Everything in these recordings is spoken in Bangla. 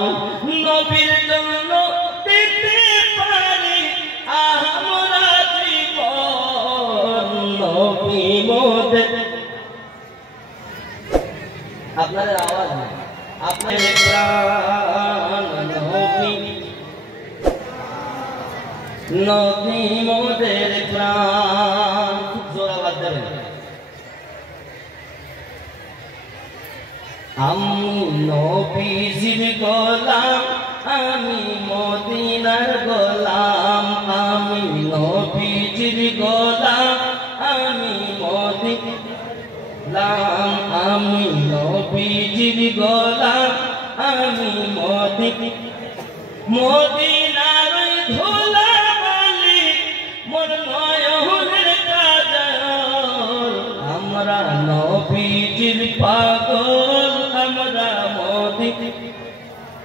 নবীর জন্য দিতে পারি আমরা জীবন নবী মোদের আপনাদের আওয়াজ আপনাদের প্রাণ নবী নবী মোদের প্রাণ জোর আওয়াজ দেবেন আমি নবীজির গোলাম আমি মদিনার গোলাম আমি নবীজির গোলাম আমি মদিনার আমি নবীজির গোলাম আমি মদিনার ধুলা বালি মোর নয়নের কাজল আমরা নবীজির পাগল আমরা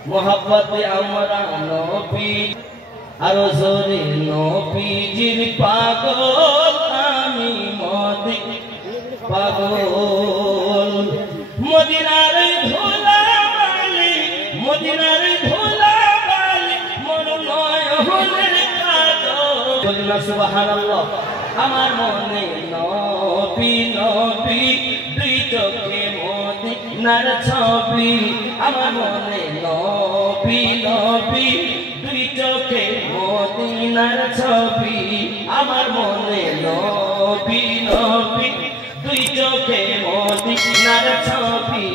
মোহাব্বতে আমরা নবী আরো জোরে নবীজির পাগল আমি পাগল মদিনার ধুলা বালি মদিনার ধুলা বালি মোর নয়নের কাজল বলি না সুবহানাল্লাহ আমার মনে নবী নবী দুই চোখে মদিনার ছবি আমার মনে নবী নবী দুই চোখে মদিনার ছবি আমার মনে নবী নবী দুই চোখে মদিনার ছবি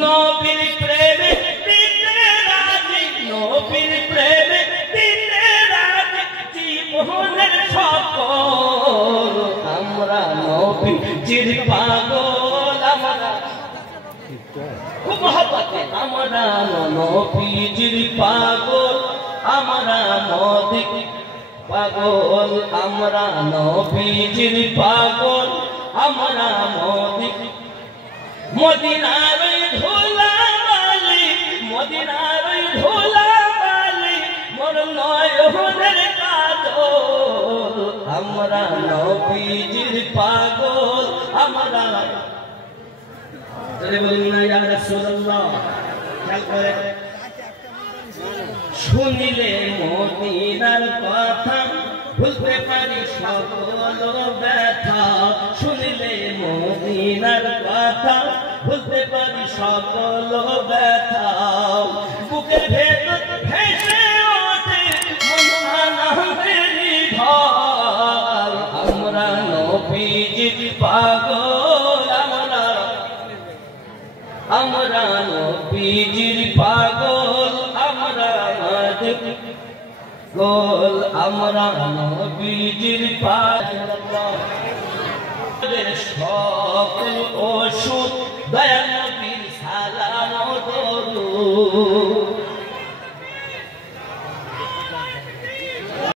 নবীর প্রেমে দিতে রাজি নবীর প্রেমে দিতে রাজি জীবনের সকল আমরা নবীজির পাগল আমরা খুব মহব্বতে আমরা নবীজির পাগল আমরা পাগল আমরা নবীজির পাগল আমরা মদিনার ধুলা বালি মদিনার ধুলা বালি মোর নয়নের কাজল আমরা নবীজির পাগল আমরা বলুন না ইয়া রাসূলুল্লাহ খেয়াল করে শুনিলে মদিনার কথা ভুলতে পারি সকল ব্যথা শুনিলে মদিনার কথা ভুলতে পারি সকল ব্যথা বুকের ভেতর ভেসে ওঠে মনহানাহেরি ঢল আমরা নবীজির পাগল আমরা নবীজির পাগল আমরা গোল আমরা নবীজির পাগল সকল ওষুধ দয়াল নবীর সালাম দরুদ